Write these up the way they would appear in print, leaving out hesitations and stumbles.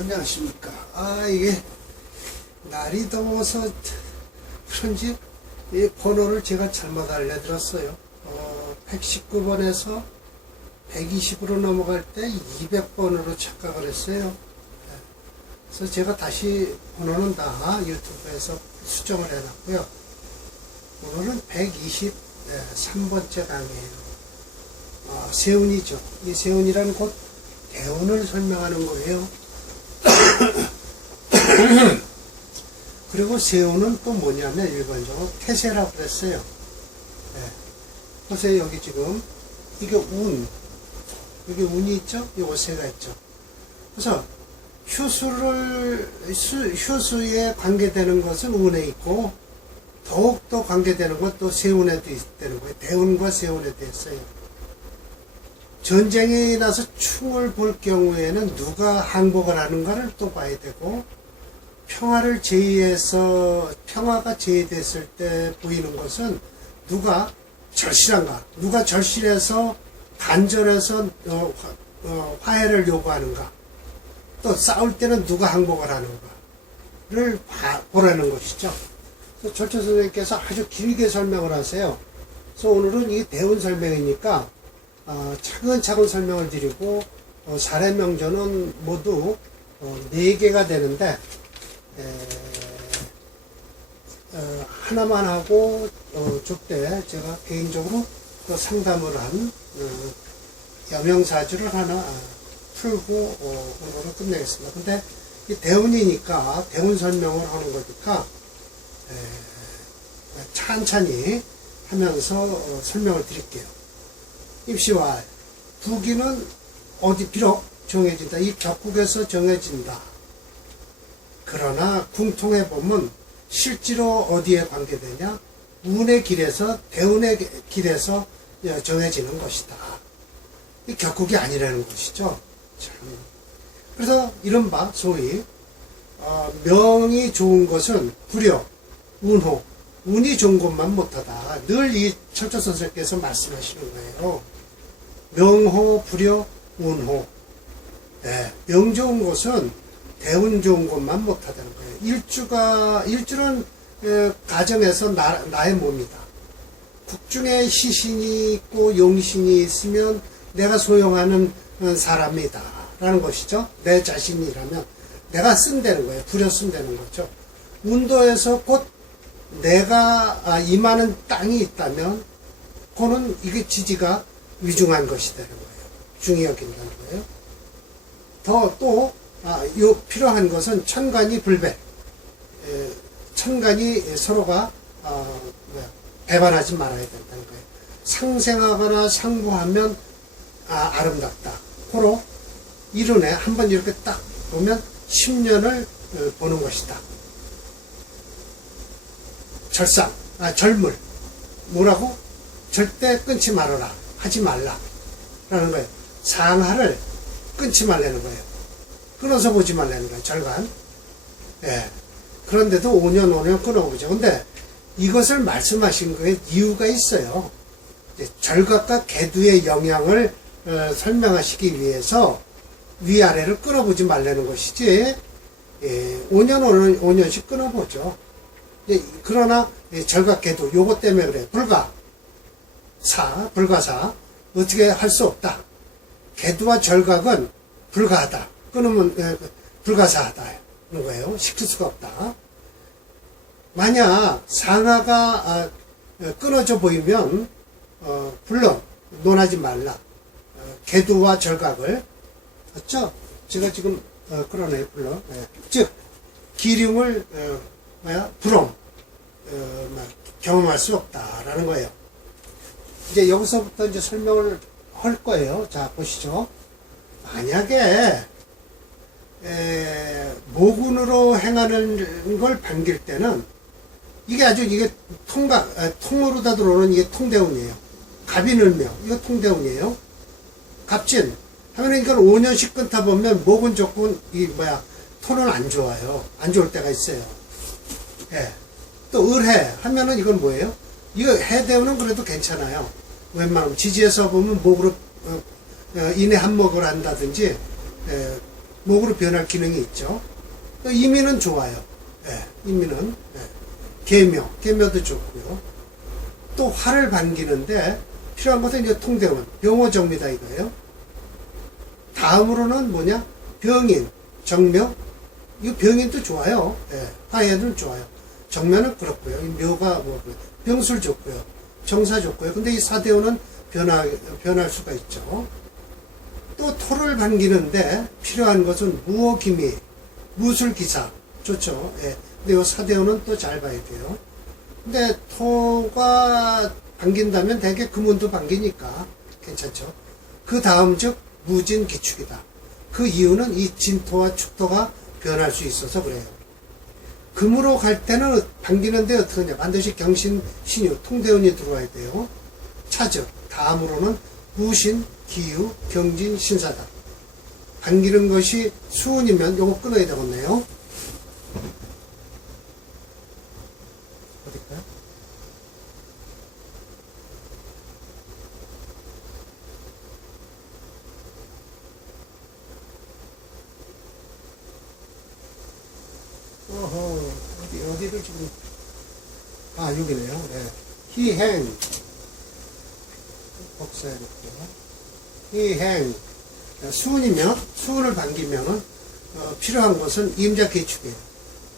안녕하십니까. 이게 날이 더워서 그런지 이 번호를 제가 잘못 알려드렸어요. 119번에서 120으로 넘어갈 때 200번으로 착각을 했어요. 그래서 제가 다시 번호는 다 유튜브에서 수정을 해놨고요. 오늘은 123번째 강의예요. 세운이죠. 이 세운이라는 곳 대운을 설명하는 거예요. 그리고 세운은 또 뭐냐면 일반적으로 태세라고 그랬어요. 보세요. 여기 지금 이게 운, 여기 운이 있죠? 요거 세가 있죠. 그래서 휴수에 관계되는 것은 운에 있고 더욱더 관계되는 것 또 세운에도 있다는 거예요. 대운과 세운에도 있어요. 전쟁이 나서 충을 볼 경우에는 누가 항복을 하는가를 또 봐야 되고, 평화가 제의됐을 때 보이는 것은 누가 절실한가, 누가 절실해서 간절해서 화해를 요구하는가, 또 싸울 때는 누가 항복을 하는가를 보라는 것이죠. 절처 선생님께서 아주 길게 설명을 하세요. 그래서 오늘은 이 대운 설명이니까 차근차근 설명을 드리고, 사례명저는 모두 4개가 되는데 하나만 하고 좁때 제가 개인적으로 또 상담을 한 여명사주를 하나 풀고 오늘은 끝내겠습니다. 근데 이 대운이니까 대운 설명을 하는 거니까 찬찬히 하면서 설명을 드릴게요. 입시와 부기는 비록 정해진다. 이 격국에서 정해진다. 그러나 궁통해 보면 실제로 어디에 관계되냐? 운의 길에서, 대운의 길에서 정해지는 것이다. 이 격국이 아니라는 것이죠. 참. 그래서 이른바 소위 명이 좋은 것은 불여, 운호, 운이 좋은 것만 못하다. 늘 이 철저 선생님께서 말씀하시는 거예요. 명호, 불여, 운호. 명 좋은 것은 대운 좋은 것만 못하다는 거예요. 일주는 가정에서 나의 몸이다. 국중에 시신이 있고 용신이 있으면 내가 소용하는 사람이다. 라는 것이죠. 내 자신이라면 내가 쓴다는 거예요. 부려 쓴다는 거죠. 운도에서 곧 내가 임하는 땅이 있다면 그거는 이게 지지가 위중한 것이 되는 거예요. 중히 여긴다는 거예요. 요 필요한 것은 천간이 불배. 천간이 서로가 배반하지 말아야 된다는 거예요. 상생하거나 상부하면 아름답다. 호로 이론에 한번 이렇게 딱 보면 10년을 보는 것이다. 절물. 뭐라고? 절대 끊지 말아라. 하지 말라. 라는 거예요. 상하를 끊지 말라는 거예요. 끊어서 보지 말라는 거예요. 절간. 그런데도 5년 끊어보죠. 근데 이것을 말씀하신 거에 이유가 있어요. 절각과 계두의 영향을 설명하시기 위해서 위아래를 끊어보지 말라는 것이지, 5년씩 끊어보죠. 그러나 절각 계두 요것 때문에 그래. 불가사 어떻게 할 수 없다. 계두와 절각은 불가하다. 끊으면 불가사하다는 거예요. 시킬 수가 없다. 만약 상하가 끊어져 보이면 물론 논하지 말라. 계두와 절각을, 맞죠? 제가 지금 끌어내요. 불러. 즉 기륭을 경험할 수 없다라는 거예요. 이제 여기서부터 이제 설명을 할 거예요. 자, 보시죠. 만약에 모군으로 행하는 걸 반길 때는 이게 통으로 다 들어오는 이게 통대운이에요. 갑인을며 이거 통대운이에요. 갑진 하면 이걸 5년씩 끊다 보면 목은 좋고 토는 안 좋아요. 안 좋을 때가 있어요. 또 을해 하면은 이건 뭐예요? 이거 해대운은 그래도 괜찮아요. 웬만하면 지지에서 보면 목으로 인해 한목을 한다든지 목으로 변할 기능이 있죠. 이민은 좋아요. 예, 이민은. 예. 계묘도 좋고요. 또 화를 반기는데 필요한 것은 이제 통대원, 병호정미다 이거예요. 다음으로는 뭐냐? 병인, 정묘. 이 병인도 좋아요. 예, 화에는 좋아요. 정묘는 그렇고요. 이 묘가 뭐 병술 좋고요. 정사 좋고요. 근데 이 사대원은 변할 수가 있죠. 또 토를 반기는데 필요한 것은 무호기미, 무술기사 좋죠. 예. 근데 이 사대원은 또 잘 봐야 돼요. 근데 토가 반긴다면 대개 금운도 반기니까 괜찮죠. 그 다음 즉 무진기축이다. 그 이유는 이 진토와 축토가 변할 수 있어서 그래요. 금으로 갈 때는 반기는데 어떻게 하냐. 반드시 경신, 신유, 통대운이 들어와야 돼요. 차즉 다음으로는 무신, 기유, 경진, 신사다. 반기는 것이 수운이면 요거 끊어야 되겠네요. 어딜까요? 어허, 어디를 지금, 여기네요. 네. 희행. 복사해놓고요. 희행. 수운이면, 수운을 반기면은, 필요한 것은 임자개축이에요.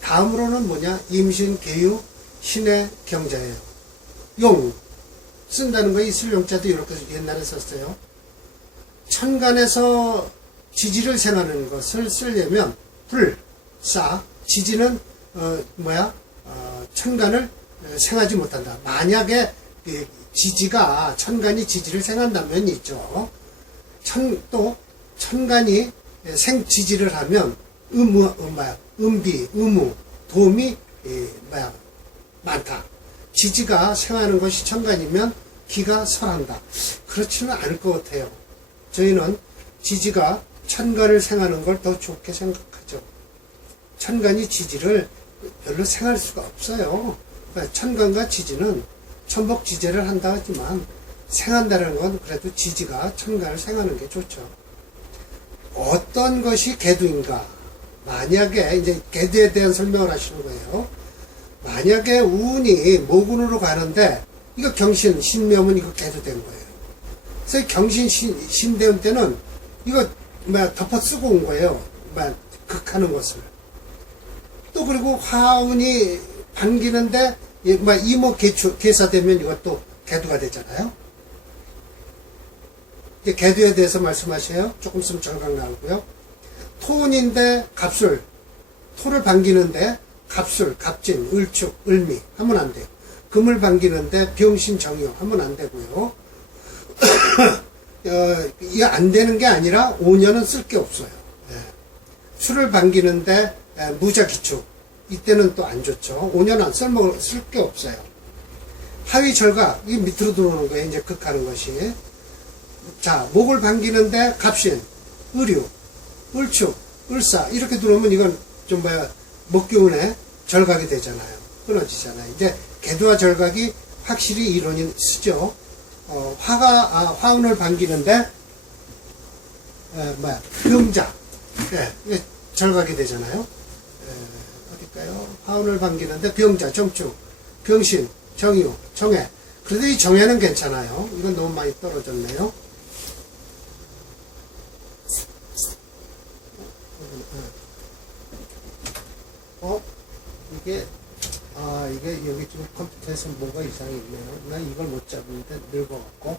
다음으로는 뭐냐? 임신, 계유, 신의 경자예요. 용. 쓴다는 거 있을 용자도 이렇게 옛날에 썼어요. 천간에서 지지를 생하는 것을 쓰려면, 불, 사, 지지는, 천간을 생하지 못한다. 만약에, 지지가, 천간이 지지를 생한다면 있죠. 또, 천간이 생지지를 하면, 음비, 의무, 도움이, 많다. 지지가 생하는 것이 천간이면 기가 설한다. 그렇지는 않을 것 같아요. 저희는 지지가 천간을 생하는 걸 더 좋게 생각하죠. 천간이 지지를 별로 생할 수가 없어요. 그러니까 천간과 지지는 천복지재를 한다 하지만 생한다는 건 그래도 지지가 천간을 생하는 게 좋죠. 어떤 것이 개두인가? 만약에 이제 개두에 대한 설명을 하시는 거예요. 만약에 우운이 모군으로 가는데 이거 경신, 신묘면 이거 개두된 거예요. 그래서 경신, 신대운 때는 이거 덮어 쓰고 온 거예요. 극하는 것을. 또 그리고 화운이 반기는데 이모 개사되면 이것도 개두가 되잖아요. 이제 개두에 대해서 말씀하셔요. 조금 있으면 정강 나오고요. 토운인데 갑술, 토를 반기는데 갑술, 갑진, 을축, 을미 하면 안 돼요. 금을 반기는데 병신, 정유 하면 안 되고요. 이게 안 되는 게 아니라 5년은 쓸 게 없어요. 예. 술을 반기는데 무자기축, 이때는 또 안 좋죠. 5년 쓸 게 없어요. 하위 절각, 이 밑으로 들어오는 거예요. 이제 극하는 것이. 자, 목을 반기는데 갑신, 의류, 을축, 을사 이렇게 들어오면 이건 좀 목기운에 절각이 되잖아요. 끊어지잖아요. 이제 개두와 절각이 확실히 이론이 쓰죠. 화운을 반기는데 병자, 이게 절각이 되잖아요. 어딜까요? 화운을 반기는데 병자, 정축, 병신, 정유, 정해. 그래도 이 정해는 괜찮아요. 이건 너무 많이 떨어졌네요. 이게 여기 지금 컴퓨터에서 뭐가 이상이 있네요. 난 이걸 못 잡는데 늙어갖고.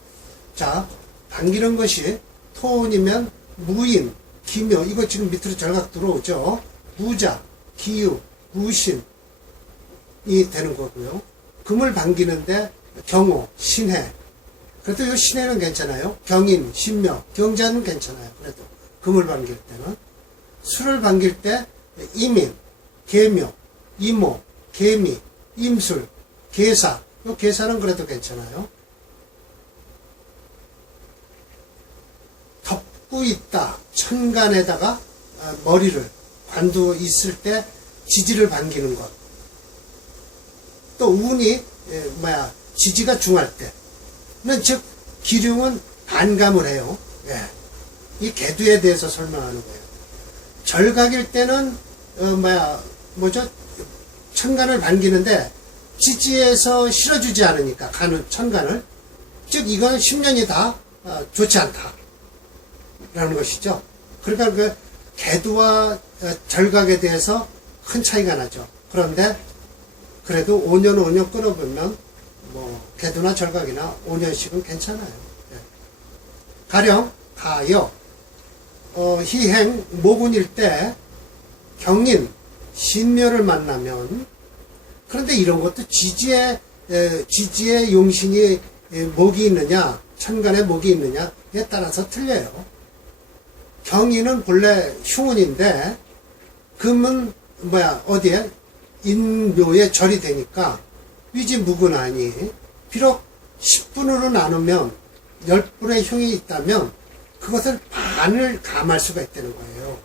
자, 반기는 것이 토운이면 무인, 기묘, 이거 지금 밑으로 절각 들어오죠. 무자, 기유, 무신이 되는 거고요. 금을 반기는데 경호, 신해. 그래도 이 신해는 괜찮아요. 경인, 신묘, 경자는 괜찮아요. 그래도 금을 반길 때는. 술을 반길 때 이민, 계묘, 이모, 계미, 임술, 계사. 이 계사는 그래도 괜찮아요. 덮고 있다. 천간에다가 머리를 관두 있을 때 지지를 반기는 것. 또 운이 지지가 중할 때는 즉 기륭은 반감을 해요. 이 개두에 대해서 설명하는 거예요. 절각일 때는 뭐죠? 천간을 반기는데 지지에서 실어주지 않으니까 천간을, 즉 이건 10년이 다 좋지 않다 라는 것이죠. 그러니까 그 개두와 절각에 대해서 큰 차이가 나죠. 그런데 그래도 5년 끊어보면 뭐 개두나 절각이나 5년씩은 괜찮아요. 예. 가령 가역 희행 모군일 때 경인 신묘를 만나면, 그런데 이런 것도 지지의 용신이 목이 있느냐 천간에 목이 있느냐에 따라서 틀려요. 경인은 본래 흉운인데 금은 어디에 인묘에 절이 되니까 위지무근하니, 비록 10분으로 나누면 10분의 흉이 있다면 그것을 반을 감할 수가 있다는 거예요.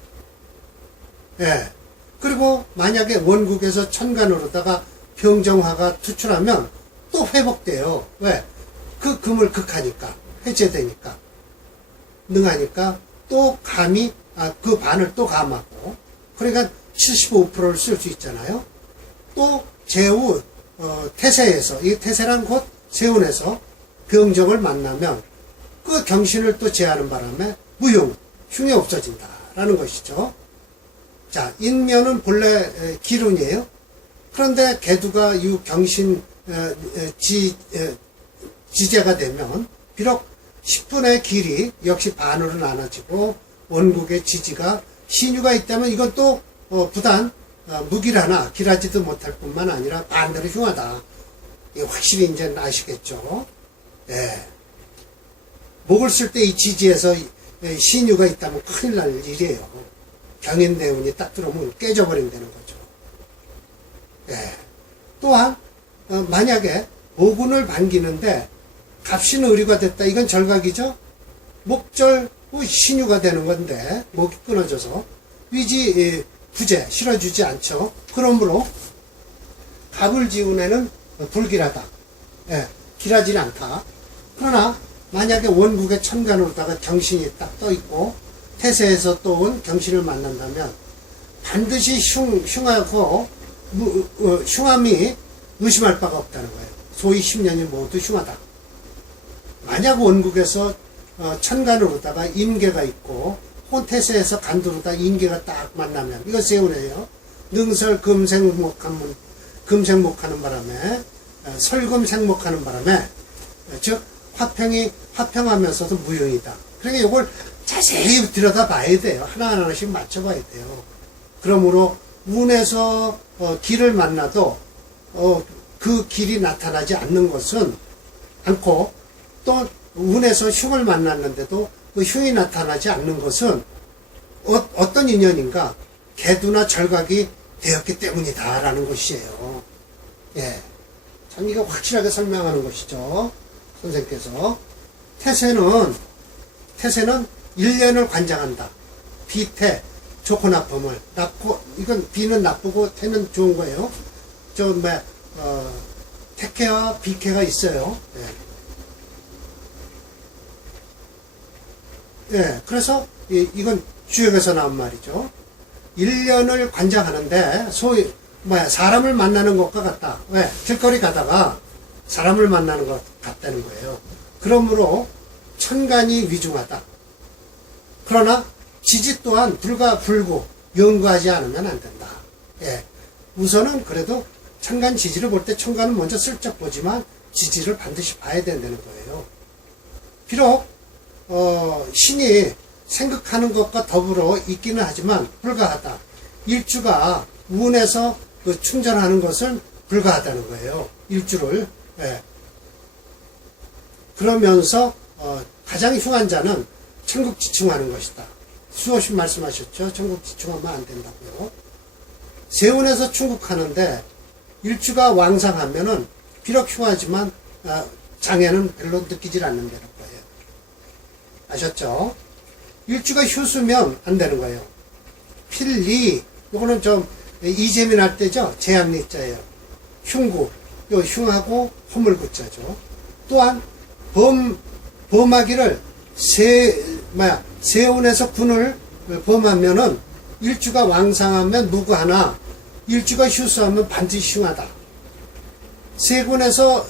예. 그리고 만약에 원국에서 천간으로다가 병정화가 투출하면 또 회복돼요. 왜? 그 금을 극하니까, 해제되니까, 능하니까 또 감이, 그 반을 또 감하고, 그러니까 75%를 쓸 수 있잖아요. 또 제후 태세에서, 이 태세란 곧 세운에서 병정을 만나면 그 경신을 또 제하는 바람에 무용, 흉이 없어진다라는 것이죠. 자, 인묘는 본래 기운이에요. 그런데 개두가 유 경신 지제가 되면 비록 10분의 길이 역시 반으로 나눠지고 원국의 지지가 신유가 있다면 이건 또 부단 무기라나 길하지도 못할 뿐만 아니라 반대로 흉하다. 이거 확실히 이제 아시겠죠? 예. 목을 쓸 때 이 지지에서 신유가 있다면 큰일 날 일이에요. 경인대운이 딱 들어오면 깨져버린다는 거죠. 예. 또한 만약에 모군을 반기는데 갑신 의류가 됐다. 이건 절각이죠. 목절 후 신유가 되는 건데 목이 끊어져서 위지 부재 실어주지 않죠. 그러므로 갑을지운에는 불길하다. 예, 길하지 않다. 그러나 만약에 원국의 천간으로다가 경신이 딱 떠있고 태세에서 또 온 경신을 만난다면 반드시 흉하고 흉함이 의심할 바가 없다는 거예요. 소위 10년이 모두 흉하다. 만약 원국에서 천간으로다가 임계가 있고 혼태세에서 간두로다 임계가 딱 만나면, 이거 세운이에요. 능설 금생목하는 바람에 설금생목하는 바람에, 즉 화평하면서도 무용이다. 그러니까 이걸 자세히 들여다봐야 돼요. 하나하나씩 맞춰봐야 돼요. 그러므로 운에서 길을 만나도 그 길이 나타나지 않는 것은 않고, 또 운에서 흉을 만났는데도 그 흉이 나타나지 않는 것은 어떤 인연인가? 개두나 절각이 되었기 때문이다 라는 것이에요. 예. 참 이거 확실하게 설명하는 것이죠. 선생님께서. 태세는 1년을 관장한다. 비태, 좋고 나쁨을. 이건 비는 나쁘고 태는 좋은 거예요. 태케와 비케가 있어요. 예. 예, 그래서 이건 주역에서 나온 말이죠. 1년을 관장하는데 소위 사람을 만나는 것과 같다. 왜? 길거리 가다가 사람을 만나는 것 같다는 거예요. 그러므로 천간이 위중하다. 그러나 지지 또한 불구 연구하지 않으면 안 된다. 예. 우선은 그래도 천간 지지를 볼 때 천간은 먼저 슬쩍 보지만 지지를 반드시 봐야 된다는 거예요. 비록 신이 생각하는 것과 더불어 있기는 하지만 불가하다. 일주가 운에서 충전하는 것은 불가하다는 거예요. 일주를. 예. 그러면서 가장 흉한 자는 천국지충하는 것이다. 수없이 말씀하셨죠. 천국지충하면 안 된다고요. 세운에서 충국하는데 일주가 왕상하면은 비록 흉하지만 장애는 별로 느끼질 않는다는 거예요. 아셨죠? 일주가 휴수면 안 되는 거예요. 필리, 요거는 좀 이재민할 때죠. 제약리자예요. 흉구, 요 흉하고 허물구자죠. 또한 범하기를 세운에서 군을 범하면은 일주가 왕상하면 무구하나 일주가 휴수하면 반드시 흉하다. 세운에서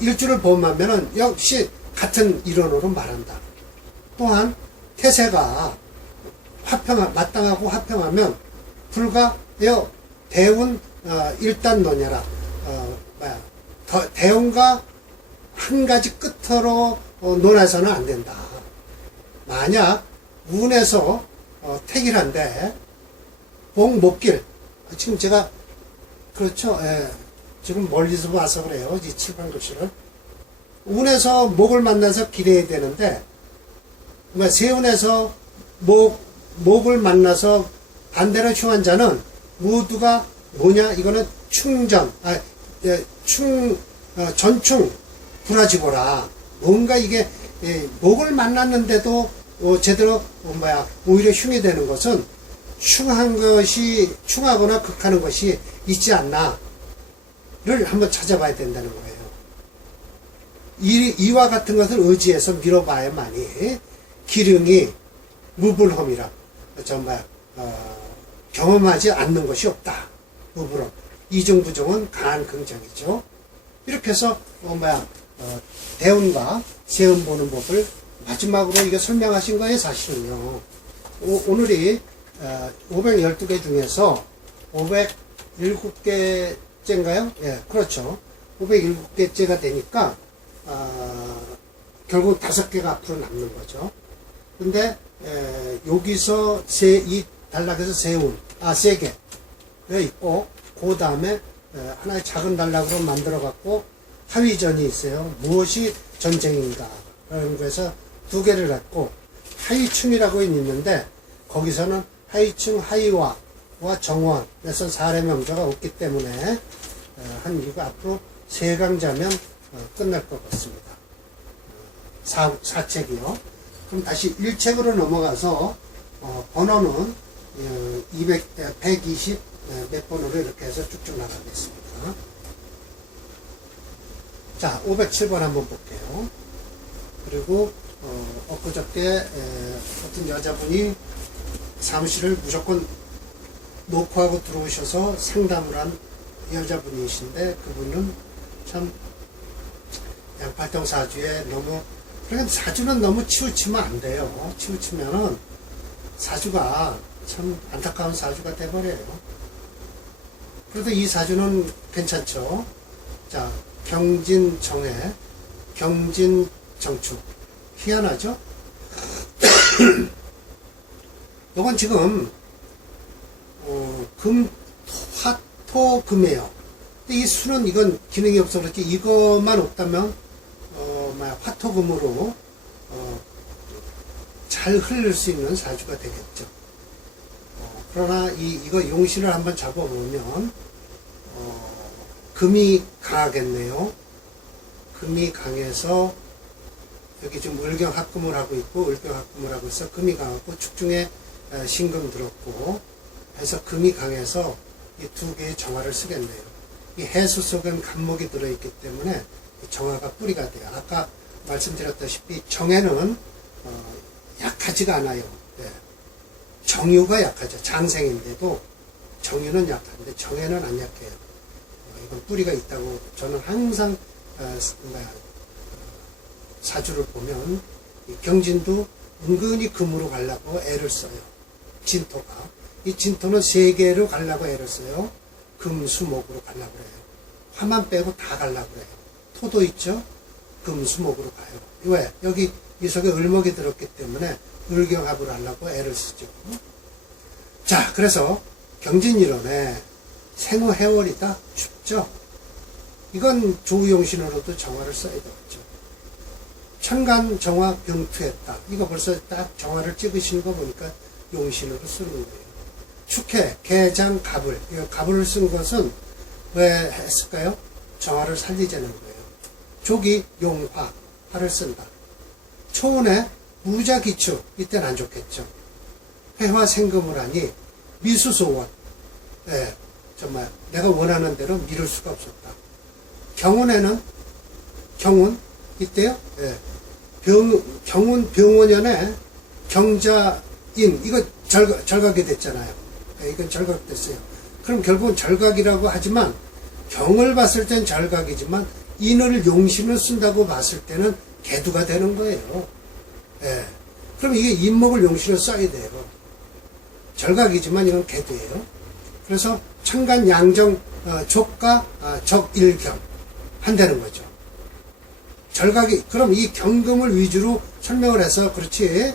일주를 범하면은 역시 같은 이론으로 말한다. 또한 태세가 마땅하고 화평하면 불가 대운 일단 논여라. 대운과 한 가지 끝으로 논해서는 안 된다. 만약 운에서 택일한데 목목길, 지금 제가 그렇죠. 예. 지금 멀리서 와서 그래요. 이 칠판 글씨를. 운에서 목을 만나서 기대야 되는데, 그러니까 세운에서 목을 만나서 반대로 흉한 자는 모두가 뭐냐? 이거는 전충 불화지고라. 뭔가 이게 목을 만났는데도 제대로 오히려 흉이 되는 것은 흉하거나 극하는 것이 있지 않나를 한번 찾아봐야 된다는 거예요. 이와 같은 것을 의지해서 밀어봐야만이 기륭이 무불험이라 경험하지 않는 것이 없다. 무불험. 이중부정은 강한 긍정이죠. 이렇게 해서 대운과 세운 보는 법을 마지막으로 이게 설명하신 거예요. 사실은요. 오늘이 512개 중에서 507개째인가요? 예, 그렇죠. 507개째가 되니까 결국 5개가 앞으로 남는 거죠. 근데 여기서 이 단락에서 세운 3개 있고, 그 다음에 하나의 작은 단락으로 만들어 갖고 하위전이 있어요. 무엇이 전쟁인가 라는 거에서 2개를 갖고 하위충이라고 있는데, 거기서는 하위충 하위와 정원에서 사례 명조가 없기 때문에 이거 앞으로 3강자면 끝날 것 같습니다. 4책이요. 그럼 다시 1책으로 넘어가서 번호는 120 몇 번으로 이렇게 해서 쭉쭉 나가겠습니다. 자, 507번 한번 볼게요. 그리고 엊그저께 어떤 여자분이 사무실을 무조건 노크하고 들어오셔서 상담을 한 여자분이신데, 그분은 참 양팔통 사주에 너무, 그러니까 사주는 너무 치우치면 안 돼요. 치우치면은 사주가 참 안타까운 사주가 돼버려요. 그래도 이 사주는 괜찮죠. 자, 경진정해, 경진정축. 희한하죠? 이건 지금 화토금이에요. 근데 이 수는 이건 기능이 없어 그렇지, 이것만 없다면 화토금으로 잘 흐를 수 있는 사주가 되겠죠. 그러나 이거 용신을 한번 잡아보면 금이 강하겠네요. 금이 강해서 여기 지금 을경합금을 하고 있고, 을경합금을 하고 있어. 금이 강하고 축중에 신금 들었고 해서 금이 강해서 이 2개의 정화를 쓰겠네요. 이 해수 속엔 간목이 들어있기 때문에 정화가 뿌리가 돼요. 아까 말씀드렸다시피 정해는 약하지가 않아요. 네. 정유가 약하죠. 장생인데도 정유는 약한데 정해는 안 약해요. 이건 뿌리가 있다고 저는 항상 사주를 보면 경진도 은근히 금으로 가려고 애를 써요. 진토가. 이 진토는 3개로 가려고 애를 써요. 금, 수, 목으로 가려고 해요. 화만 빼고 다 가려고 해요. 토도 있죠? 금, 수, 목으로 가요. 왜? 여기 이 속에 을목이 들었기 때문에 을경합을 하려고 애를 쓰죠. 자, 그래서 경진이론에 생후해월이다. 춥죠? 이건 조우용신으로도 정화를 써야 되겠죠. 천간 정화 병투했다. 이거 벌써 딱 정화를 찍으시는 거 보니까 용신으로 쓰는 거예요. 축해, 개장, 갑을. 이 갑을 쓴 것은 왜 했을까요? 정화를 살리자는 거예요. 조기, 용화, 화를 쓴다. 초운에 무자기축, 이때는 안 좋겠죠. 회화 생금을 하니 미수소원. 예, 정말 내가 원하는 대로 미룰 수가 없었다. 경운에는 경운 이때요. 예, 경운 병원연에 경자 이거 절각이 됐잖아요. 이건 절각됐어요. 그럼 결국은 절각이라고 하지만 경을 봤을 땐 절각이지만 인을 용신을 쓴다고 봤을 때는 개두가 되는 거예요. 예. 그럼 이게 인목을 용신을 써야 돼요. 절각이지만 이건 개두예요. 그래서 천간 양정 족과 적일경 한다는 거죠. 절각이 그럼 이 경금을 위주로 설명을 해서 그렇지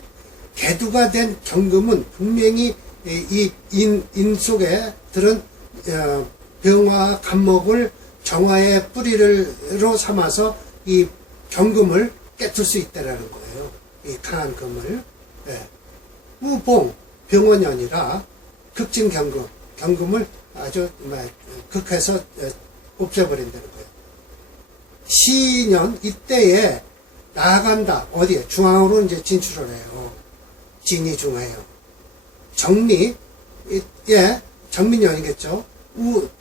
개두가 된 경금은 분명히 이 인 속에 들은 병화 간목을 정화의 뿌리로 삼아서 이 경금을 깨틀 수 있다라는 거예요. 이 강한 금을. 예. 우봉 병원이 아니라 극진 경금을 아주 극해서 없애버린다는 거예요. 시년 이때에 나아간다. 어디에? 중앙으로 이제 진출을 해요. 진이 중해요. 정리, 예, 정민년이겠죠.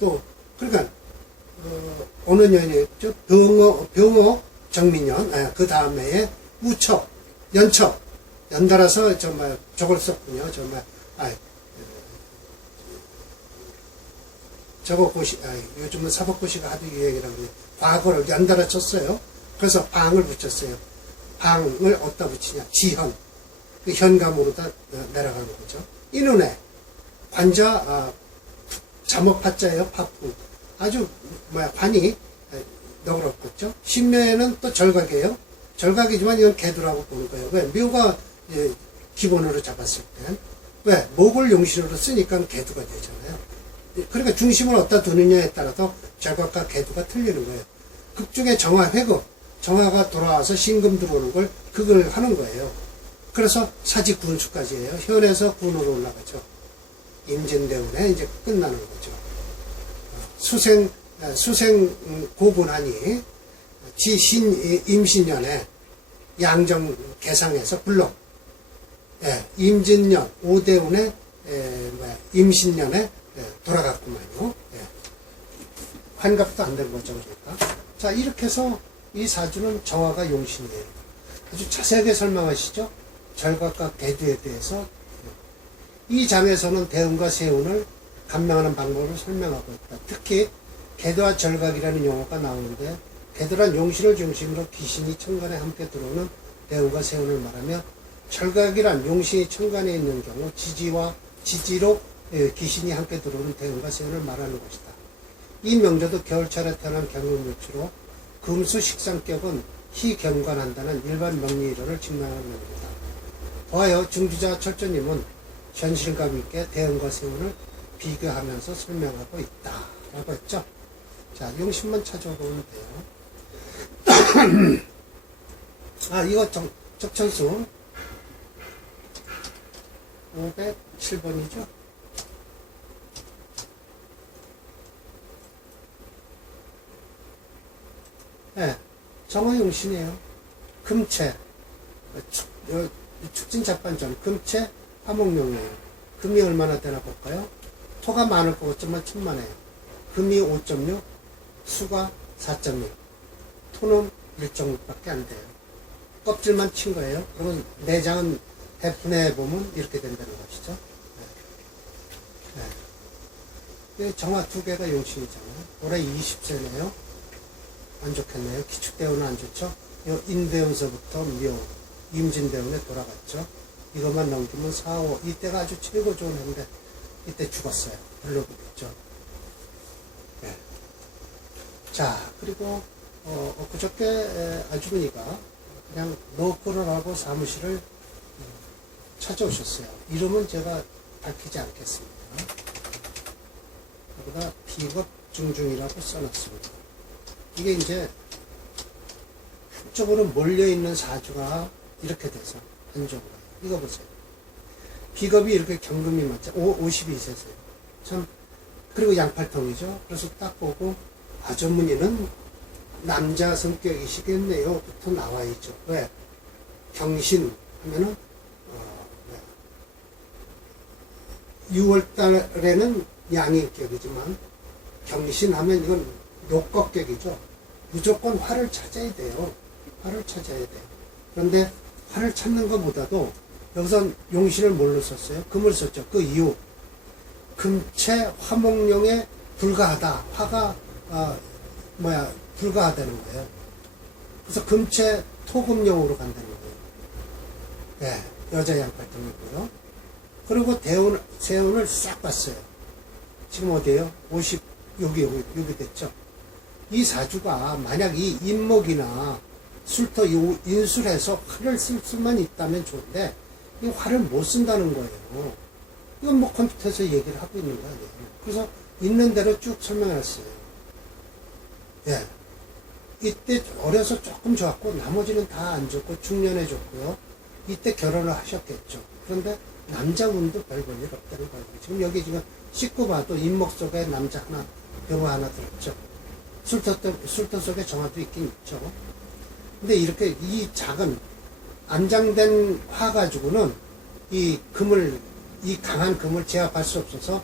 또, 그러니까, 어느 년이겠죠? 병호, 정민년, 그 다음에 우척, 연척, 연달아서 정말 저걸 썼군요. 정말, 요즘은 사법고시가 하도 유행이라고 해요. 과거를 연달아 쳤어요. 그래서 방을 붙였어요. 방을 어디다 붙이냐? 지현. 그 현감으로다 내려가는 거죠. 이눈에 관자 자목파자예요. 파풍 아주 관이 너그럽겠죠. 신묘에는 또 절각이에요. 절각이지만 이건 개두라고 보는 거예요. 왜? 묘가 기본으로 잡았을 때 왜? 목을 용신으로 쓰니까 개두가 되잖아요. 그러니까 중심을 어디다 두느냐에 따라서 절각과 개두가 틀리는 거예요. 극중에 정화 회극, 정화가 돌아와서 신금 들어오는 걸 그걸 하는 거예요. 그래서 사지 군수까지예요. 현에서 군으로 올라가죠. 임진대운에 이제 끝나는 거죠. 수생 고분하니 임신년에 양정 개상에서 불러. 예, 임진년 오대운에 임신년에 돌아갔구만요. 예. 환갑도 안 된 거죠. 그러니까. 자, 이렇게 해서 이 사주는 정화가 용신이에요. 아주 자세하게 설명하시죠. 절각과 개두에 대해서. 이 장에서는 대운과 세운을 감명하는 방법을 설명하고 있다. 특히 개두와 절각이라는 용어가 나오는데 개두란 용신을 중심으로 귀신이 천간에 함께 들어오는 대운과 세운을 말하며 절각이란 용신이 천간에 있는 경우 지지로 귀신이 함께 들어오는 대운과 세운을 말하는 것이다. 이 명조도 겨울철에 태어난 경금일주로 금수 식상격은 희경관한다는 일반 명리이론을 증명하는 겁니다. 더하여 중주자 철조님은 현실감 있게 대운과 세운을 비교하면서 설명하고 있다 라고 했죠. 자, 용신만 찾아보면 돼요. 이거 적천수 507번이죠. 네, 정화용신이에요. 금채, 축진작반전, 금채, 화목용이에요. 금이 얼마나 되나 볼까요? 토가 많을 것 같지만 천만해요. 금이 5.6, 수가 4.6, 토는 1.6밖에 안 돼요. 껍질만 친 거예요. 그러면 내장은 대분해 보면 이렇게 된다는 것이죠. 네. 정화 두 개가 용신이잖아요. 올해 20세네요. 안 좋겠네요. 기축대운은 안 좋죠. 인대운서부터 묘, 임진대운에 돌아갔죠. 이것만 넘기면 4, 5. 이때가 아주 최고 좋은 해인데 이때 죽었어요. 별로겠죠. 네. 자, 그리고 그저께 아주머니가 그냥 노크를 하고 사무실을 찾아오셨어요. 이름은 제가 밝히지 않겠습니다. 여기다 비겁 중중이라고 써놨습니다. 이게 이제 한쪽으로 몰려있는 사주가 이렇게 돼서 안 좋은 거예요. 이거 보세요. 비겁이 이렇게 경금이 맞죠. 52세세요. 참, 그리고 양팔통이죠. 그래서 딱 보고, 아주머니는 남자 성격이시겠네요. 부터 나와 있죠. 왜? 경신 하면은, 6월달에는 양인격이지만, 경신 하면 이건 욕겁격이죠. 무조건 화를 찾아야 돼요. 화를 찾아야 돼요. 그런데 화를 찾는 것보다도 여기선 용신을 뭘로 썼어요? 금을 썼죠. 그 이유. 금체 화목령에 불과하다. 화가, 불과하다는 거예요. 그래서 금체 토금령으로 간다는 거예요. 네, 여자 양팔통이고요. 그리고 세운을 싹 봤어요. 지금 어디에요? 50, 여기 됐죠? 이 사주가 만약 이 인목이나 술토 인술해서 화를 쓸 수만 있다면 좋은데, 이 화를 못 쓴다는 거예요. 이건 뭐 컴퓨터에서 얘기를 하고 있는 거 아니에요. 그래서 있는 대로 쭉 설명했어요. 예. 이때 어려서 조금 좋았고, 나머지는 다 안 좋고, 중년에 좋고요. 이때 결혼을 하셨겠죠. 그런데 남자 운도 별 볼 일 없다는 거예요. 지금 여기 지금 씻고 봐도 인목 속에 남자 하나, 병화 하나 들었죠. 술토 속에 정화도 있긴 있죠. 근데 이렇게 이 작은 안장된 화 가지고는 이 강한 금을 제압할 수 없어서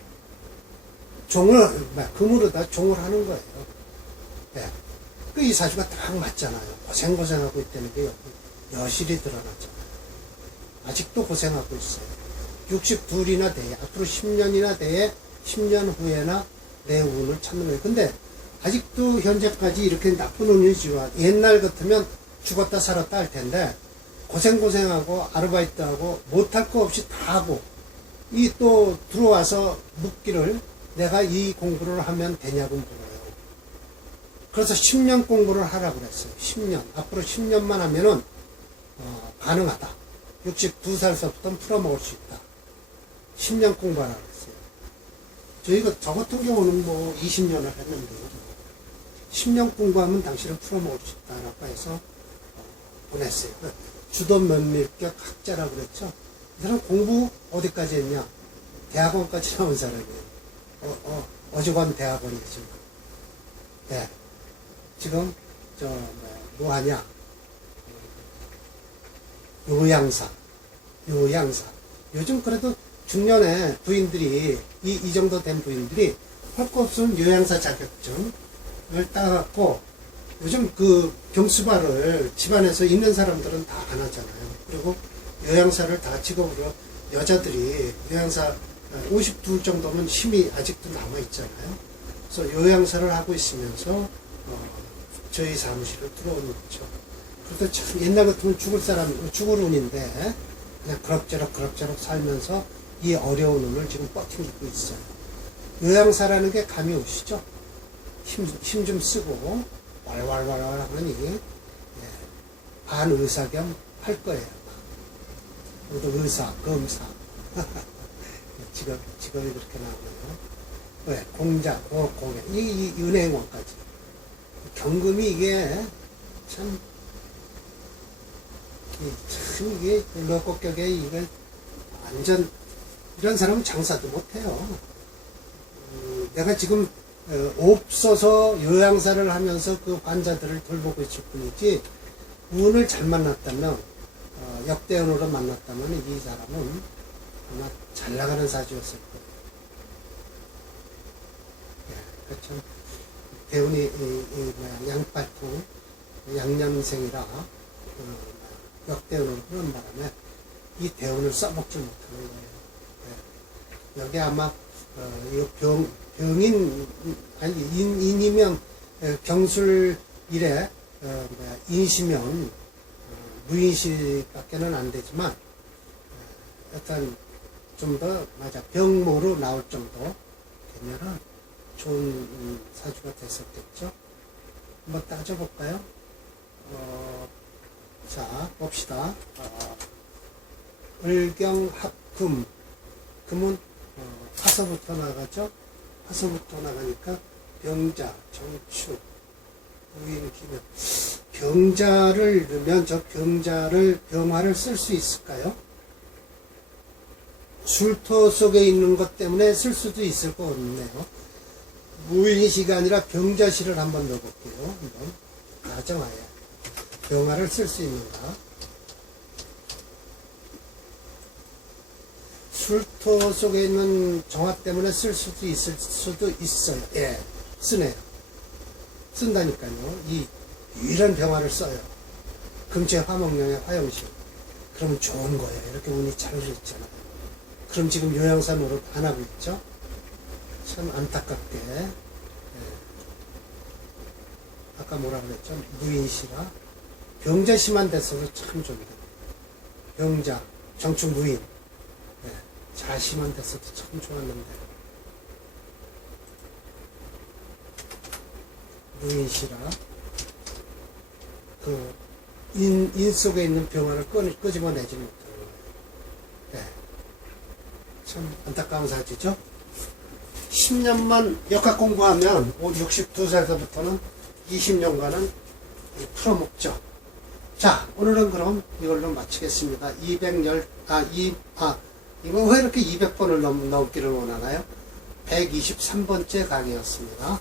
금으로다 종을 하는 거예요. 예. 이 사주가 딱 맞잖아요. 고생하고 있다는 게 여실히 드러났잖아요. 아직도 고생하고 있어요. 62이나 돼야, 앞으로 10년이나 돼야 10년 후에나 내 운을 찾는 거예요. 근데 아직도 현재까지 이렇게 나쁜 운이 지와 옛날 같으면 죽었다 살았다 할 텐데 고생하고 아르바이트하고 못할 거 없이 다 하고 이 또 들어와서 묻기를 내가 이 공부를 하면 되냐고 물어요. 그래서 10년 공부를 하라고 그랬어요. 10년. 앞으로 10년만 하면은 가능하다. 62살서부터 풀어먹을 수 있다. 10년 공부하라고 그랬어요. 저 같은 경우는 뭐 20년을 했는데요. 10년 공부하면 당신은 풀어먹을 수 있다라고 해서 보냈어요. 주도 면밀격 학자라고 그랬죠. 이 사람 공부 어디까지 했냐? 대학원까지 나온 사람이에요. 어지간 대학원이지. 네. 지금 뭐 하냐? 요양사. 요즘 그래도 중년에 부인들이 이 정도 된 부인들이 할 거 없으면 요양사 자격증을 따갖고 요즘 그 병수발을 집안에서 있는 사람들은 다 안 하잖아요. 그리고 요양사를 다 직업으로 여자들이 요양사 52 정도면 힘이 아직도 남아있잖아요. 그래서 요양사를 하고 있으면서 저희 사무실을 들어오는 거죠. 그래도 참 옛날 같으면 죽을 운인데 그냥 그럭저럭 살면서 이 어려운 운을 지금 버티고 있어요. 요양사라는 게 감이 오시죠? 힘 좀 쓰고 왈왈왈 하니 반의사 겸 할 거예요. 그래도 의사, 검사 직업이 그렇게 나오네요. 왜? 공자, 공예, 이 은행원까지. 경금이 이게 참 이게 로꼬격에 이게 완전 이런 사람은 장사도 못해요. 내가 지금 없어서 요양사를 하면서 그 환자들을 돌보고 있을 뿐이지 운을 잘 만났다면 역대운으로 만났다면 이 사람은 아마 잘 나가는 사주였을 거예요. 참 대운이 양팔통 양념생이라 역대운으로 그런 바람에 이 대운을 써먹지 못하는 거예요. 여기 아마 인이면 경술일에 인시면 무인시밖에는 안 되지만 일단 좀 더 병모로 나올 정도 되면은 좋은 사주가 됐었겠죠. 한번 따져볼까요? 자, 봅시다. 을경합금. 금은 화서부터 나가죠. 화서부터 나가니까 병자, 정축, 우인, 기면. 병자를 넣으면 저 병화를 쓸 수 있을까요? 술토 속에 있는 것 때문에 쓸 수도 있을 것 같네요. 무인시가 아니라 병자시를 한번 넣어볼게요. 한번 가정하에 병화를 쓸 수 있는가? 술토 속에 있는 정화 때문에 쓸 수도 있을 수도 있어요. 예, 쓰네요. 쓴다니까요. 이 유일한 병화를 써요. 금체 화목령의 화영신. 그러면 좋은 거예요. 이렇게 운이 잘 있잖아요. 그럼 지금 요양사 노릇 안 하고 있죠? 참 안타깝게. 예. 아까 뭐라 그랬죠? 무인시라. 병자 심한 데서도 참 좋은데. 병자, 정축 무인. 예. 잘 심한 데서도 참 좋았는데. 무인시라. 인 속에 있는 병화를 끄집어내지 못하는 거예요. 네. 참 안타까운 사주죠. 10년만 역학 공부하면 62살서부터는 20년간은 풀어먹죠. 자, 오늘은 그럼 이걸로 마치겠습니다. 이거 왜 이렇게 200번을 넘기를 원하나요? 123번째 강의였습니다.